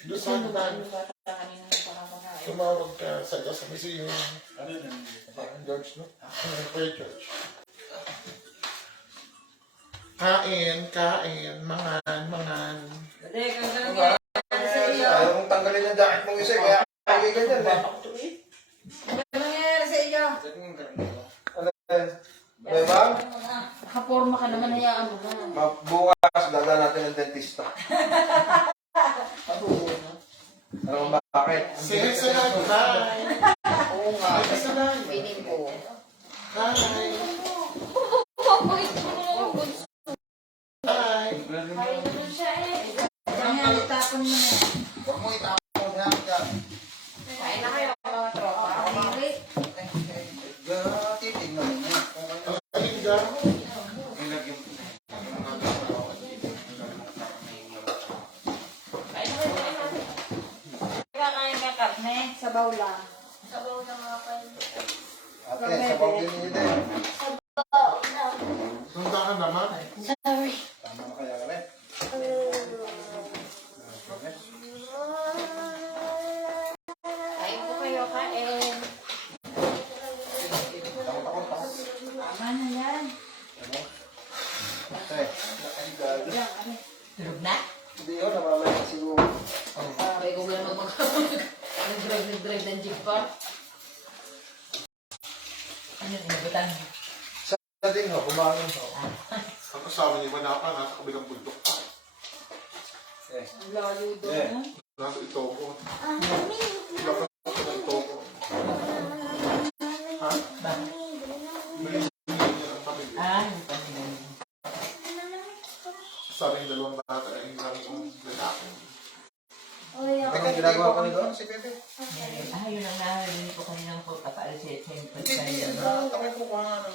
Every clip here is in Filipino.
Doon sa hagdan. Tumawag ka sa kasi yung parang George, no? Prayer Church. Kain, mangan. Ayaw mong tanggalin yung jacket mong isa, kaya kaya ganyan eh. Ano nangyayari sa iyo? Ano yan? Diba? Nakaporma ka naman, hayaan mo na. Bukas, dala natin ng dentista. Ano ba? Bakit? Say hi. Oo nga. Pinin ko. Hi. Hi. Hari naman siya eh. Kaya itapon mo na. Huwag mo itapon yan dyan. Kain na kayo mga tropa. Kamiri. Titignan mo niya. Palinga. Kakain ka karne. Sabaw lang. Ate, sabaw din niyo din. Sunda ka naman. Sorry. Tama na kaya rin. Kain po kayo, kain. Takot-takot pa. Tama na yan. Ate, Tulog na? hindi yun, namamaya siguro. Sabay ko wala nag-drive ng jeep pa. Ano yung inabutan? Sa din ho, bumangon ho. Ang kasama niya manapa, nasa kabilang bundok. Eh, Ang layo doon. Eh. Nasa Itogo. Ilapit ko sa Itogo. Ha? May niya ang pamilya. Yung pamilya. Sabi ng dalawang bata ay yung lalaki. Teka, ginagawa ko nito, si Pepe. Yun ang nahalinig ko kaninang po kapalisit. Hindi, takay ko ka nga.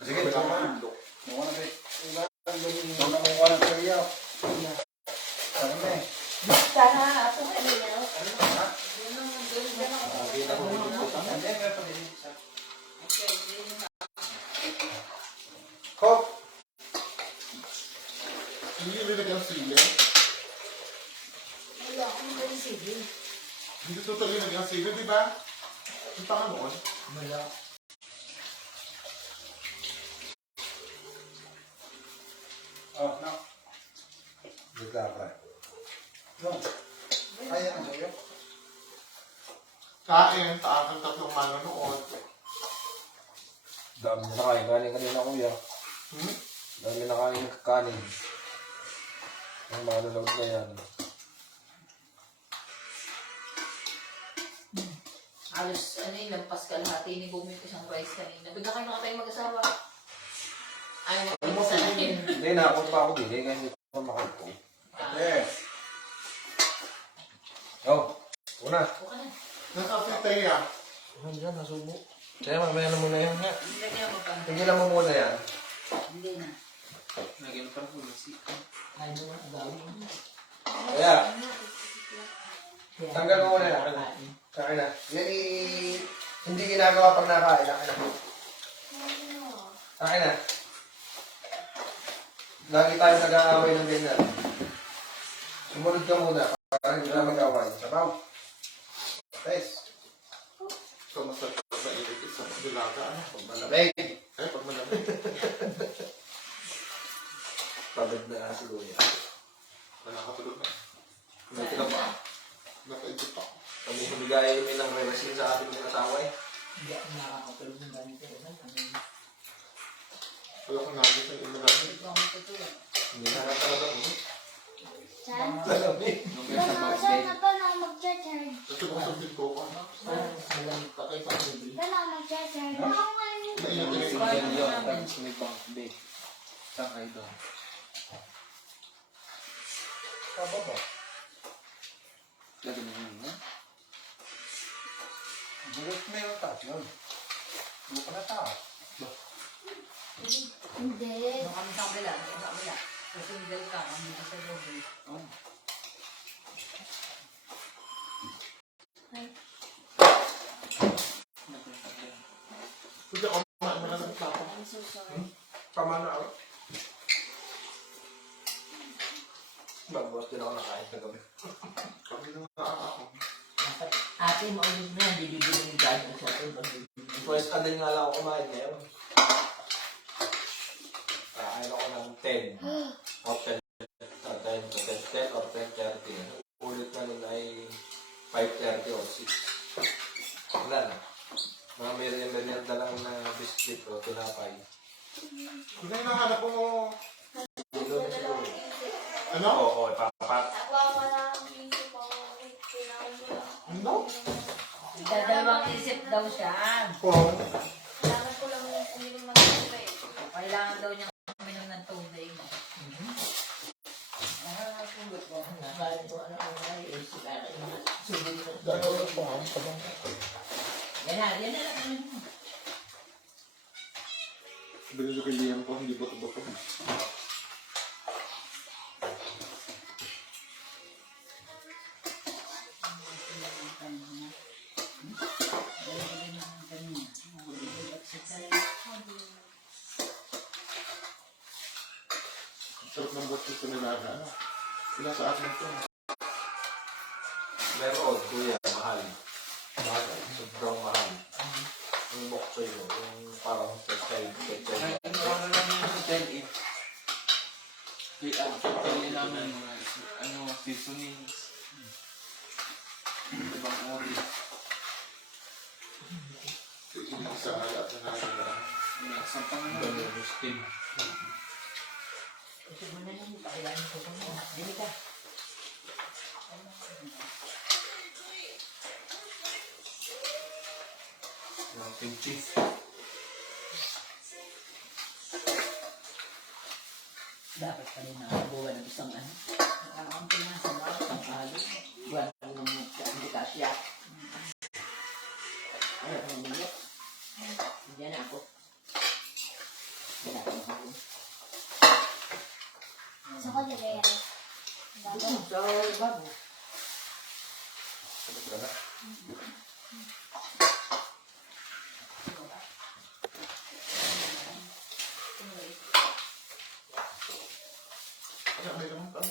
Sige, tama. Mukha na kayo. Mukha na kuha ng kaya. Sabi na eh. Basta na, ato ka nila. Kop! Hindi rin ang sila. Wala akong may sige. Hindi totally naging sila, di ba? Yung Panginoon. Mula. Oh, no. Bigla ka. No. Kaya na sa'yo. Kain, taakang tatlong manonood. Dami na nakain kanin kanina kuya. Dami na kain kanin. Ang malulog na yan. Halos, lampas ka lahat. Inibog mo isang rice kanina. Bigla kayo nakatayo mag-asawa. Ayaw mo sa akin. Hindi, nakakot pa ako din. Kaya hindi ko makakot. Eh. Oh, una. Buka na. Nakapitay ah. Diyan, nasubo. Kaya mamaya na muna yan. Lagyan mo pa. Tigilan mo muna yan. Hindi na. Ano ang gawin? Kaya, tanggal mo muna yan. Kakain na. Yan hindi ginagawa pag nakain. Kakain na. Kakain na. Lagi tayo nag-aaway ng ganyan. Sumunod ka muna para hindi na mag-aaway. Sabaw. Test. So, masarap sa ilit isang dilaga. Pag Malamig. pag malamig. Pagod na siguro yan. Nakakatulog na. May tilang pa. Nakaigit ako. Kami humigay kami ng reresin sa ating mga asawa eh. Hindi ako nakakatulog ng ganito. Wala kong nagis ng ilagamit. Ikaw ang tutulog. Hindi na talaga mo. Saan? Malamig. Saan na pa na mag-charge? Kasi kung sabihin ko ako, Malamig pa kayo pang gabi. Saan na mag-charge? naiinit ko Kaya yun. mo namin. May bunk bed. Saan kayo doon? Tama ba? Gagawin mo yun, Bulit na yung taas yun. Bulit pa na taas. Hindi. Doon kami sa kabila. Doon sa kabila. Sa single ka. Ang dito sa lobby. Hindi ako kumain mo na ng plato. I'm so sorry. Tama na ako. Magbukas din ako nakain sa gabi. Kami na nga ako. Ate mo ulit na, hindi bibili ng gano'n sa ito. First ka din nga lang ako kumain ngayon. Kakain ako ng 10. O 10. 10 or 10:30. Ulit na nun ay 5:30 or 6. Wala na. Mga merienda lang na biscuit o tinapay. Hindi na hanap mo. Dilo na siguro. Ano? Oo, ipapat. Ano? Dadalawang isip daw siya. Kung? Kailangan daw niya uminom ng tubig. Sugot ko. Nakain ko ano ang nai. Sugot ko. Dalawa po ha. Sabang. Yan na lang. Binili ko Liam ko, hindi bato-bato. Sarap ng bato ito nilaga. Ilang sa atin ito. Meron, kuya, mahal. Mahal, sobrang mahal. Yung bok choy mo, yung parang pechay. Ay, ano lang yung hotel eh. Hotel namin mga seasonings. Ibang ori. Isa lahat na natin. Sampang naman. Steam. Kasi mo na lang, pakailangan ko mo. Dili ka. Yung kimchi. Dapat pa rin nakabuha ng isang ano. Ang pinasa mo, ang halo. Buwan ng hindi kasya. Ano ang nilip? Diyan na ako. Diyan ako halo. Sa ko dire. So, bago. Sabot ka na. May naman kami.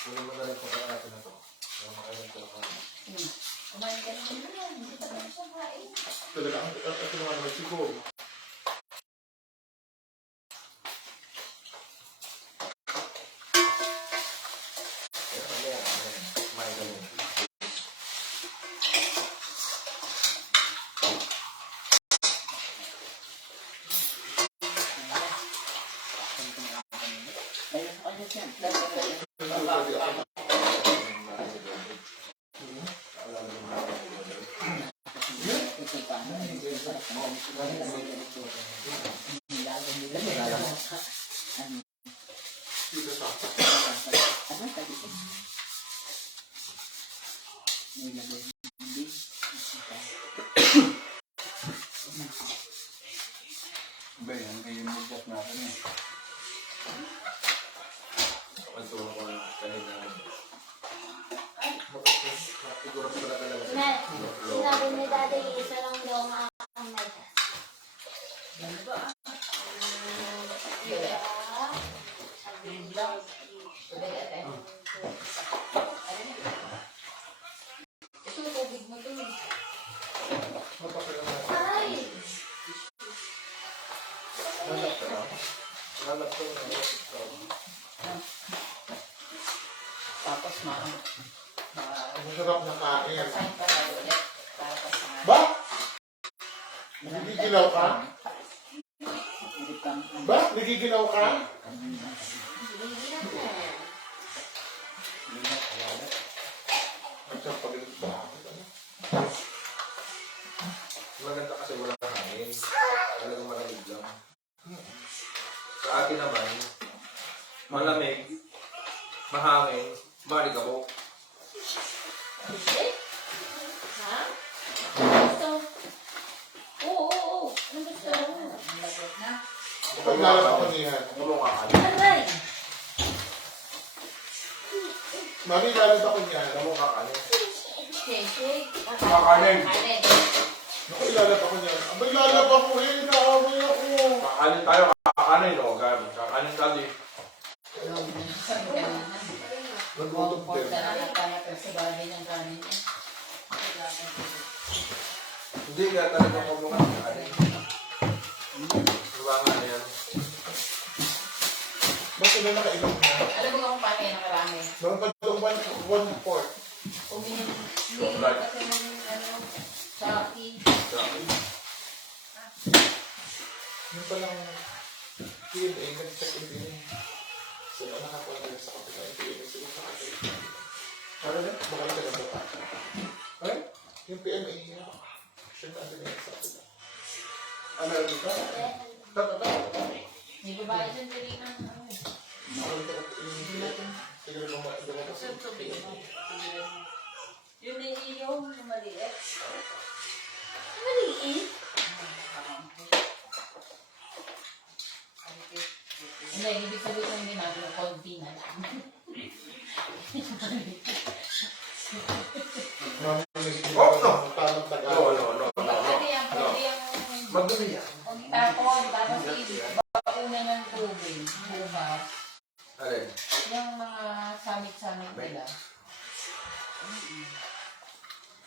Kunin mo na rin kung kaya natin na ito. Kaya makailan ko lang. Kumain ka naman na. Hindi pa naman siya kain. Talaga, ito naman naman siguro. Kaya mamaya, kumain ka rin. Ayun sa kanya siya. Dito sa Ba yan, kayo mag-gas natin eh. Pagtulong ko na kanina. Siguro pala talaga. Sinabi ni Daddy, isa lang daw ang mega. Ano ba? Diba? Green blouse. Tubig ate. Ito, tubig mo to. Ay! Lalap ko na. Tapos masarap na kain. Saan pa tayo ulit? Para pa sa... Ba? Nagigilaw ka? Ba? Nagigilaw ka? Ang sarap pag Maganda kasi walang hangin. Talagang malamig lang. Sa akin naman, malamig, mahangin, balik ako. Ha? Gusto? Oo. Ano gusto? Lagot na. Pag lalap ako niya. Tulong ka. Aray! Mami, lalap ako niya. Alam mo kakanin. Shake. Kakanin. Kanin. Naku, ilalaba ko niyan. Aba, ilalaba ko rin. Naaway ako. Kakanin tayo, kakanin, o. Kakanin tayo. Sabi kanina. Nagutom din. Na nagkanatal sa bagay ng kanin niya. Hindi ka talaga pagbukas ng kakanin. Diba nga yan? Ba't sila nakainom na? Alam mo nga kung paano yan nakarami? Meron pa doon 1/4. Uminom kasi ng Chucky. Yung palang PMA, nag-check in din. Sila nakakuha nila sa kapila. Yung PMA sila sa kapila. Ano na? Baka yung taga bata. Ay? Yung PMA niya. Siya na din sa kapila. Ano na dito? Tata. May babae dyan dali ng ano eh. Siguro lumabas. Yun na yung maliit. Maliit. Hindi, ibig sabihin ng ginagawa ng konti na lang. Oh, no! Tamang taga. No. Pwede yung Madumi yan. pag-itapon, tapos i-bakuna ng tubig, bukas. Alin? Yung mga samit-samit nila.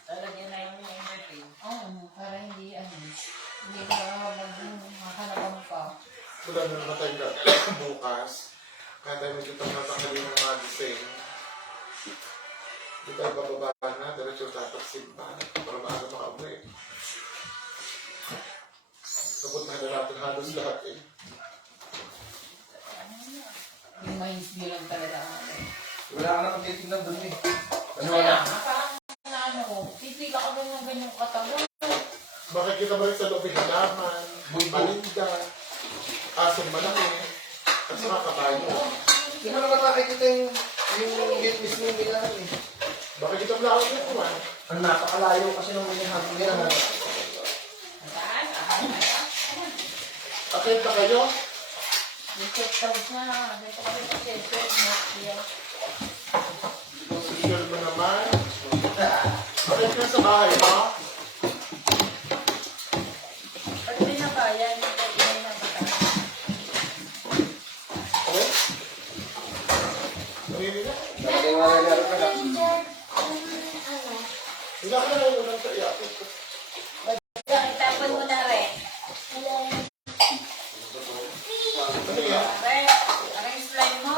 Talagyan na yung everything. Oo, para hindi hindi ka makakalaban pa. Wala na naman tayo bukas. Kaya tayo medyo tatanggalin ng mga gising. Hindi tayo bababa na. Diretso tatagsimba. Para maaga makauwi. Napuntahan na natin halos lahat eh. Yung minds nyo lang talaga. Wala ka na titignan dun eh. Ano Kaya, wala? parang pipila ka doon ng ganyang katawan. Makikita mo rin sa loob yung halaman, palinda, asong malaki, at saka kabayo. Hindi mo naman nakikita yung gate mismo nila eh. Makikita mo lang ako nito ah. Ang napakalayo kasi nung minahapon nila mo. Saan? Akit na kayo? Yung check out na. Dito kami sa check out. Social mo naman. Akit ka sa bahay ha? Pag may nabayan, may nabata. Okay? Nanginila? Hindi ka na yung unang sa iapit ko. Itapon mo na rin. Ano yan? Aray slime mo.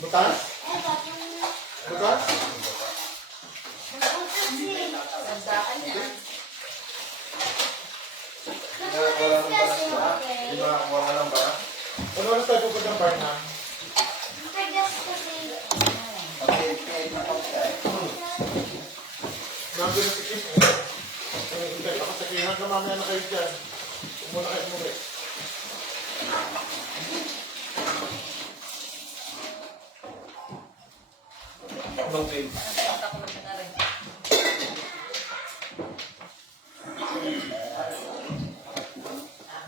Butas? Butas? Sandakan niya. Di ba kuha ka ng bara? Ano oras tayo pupunta ng Barna? Nandun na si Kim eh. Hintay ako sa Kim. Hanggang mamaya na kayo dyan. Muna kayo umuwi. Anong team? Takot na rin.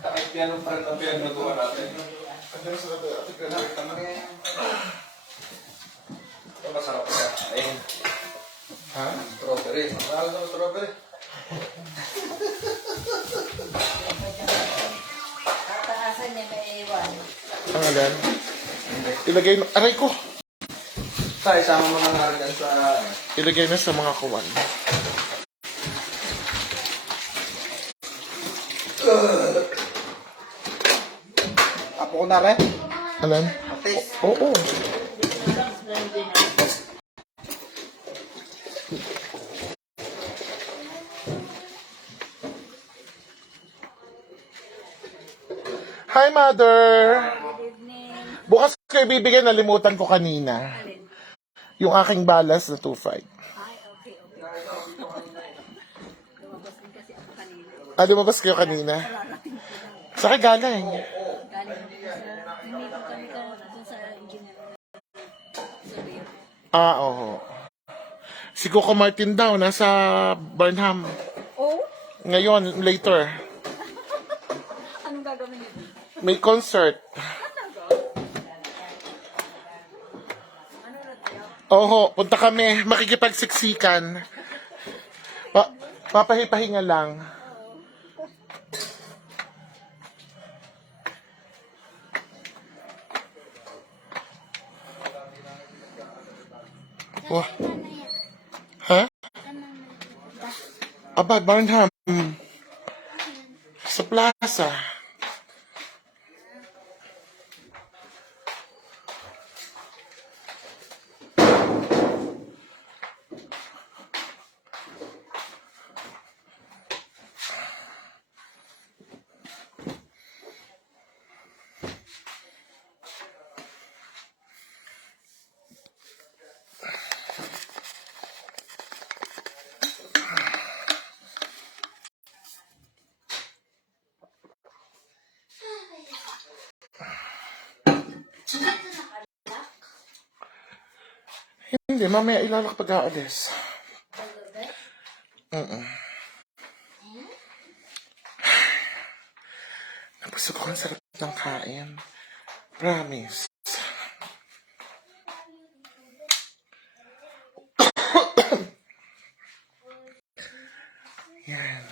Kahit piano pa rin ang pinagagawa natin. Andiyan sa labi. Ate Grabe. Ito masarap siya. Ayun. Ha? Strawberry. Mahal ng strawberry. Tataasan niya may iwan. Ang alam? Ilagay na. Aray ko! Sa isama mo lang nga rin sa... Ilagay na sa mga kuwan. Apo ko na rin. Alam? Oo. Hi, Mother! Bukas ko ibibigay, nalimutan ko kanina. Yung aking balas na 2.5. Ah, lumabas kayo kanina? Saan kayo galing? Ah, oo. Si Coco Martin daw, nasa Burnham. Oh? Ngayon, later. Anong gagawin niyo? May concert. Oho, punta kami. Makikipagsiksikan. Papahipahinga lang. Wah. Ha? Aba, Barnham. Sa plaza. Hindi, mamaya ilalak pag aalis. Napusok ko ang sarap ng kain. Promise. Yan.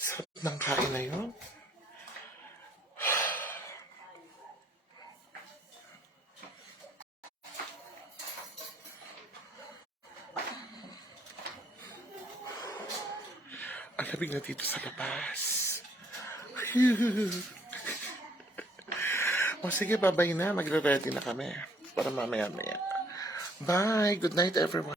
Sarap ng kain na yun. Ang labig na dito sa labas. O sige, babay na. Magre-ready na kami. Para mamaya-maya. Bye. Good night, everyone.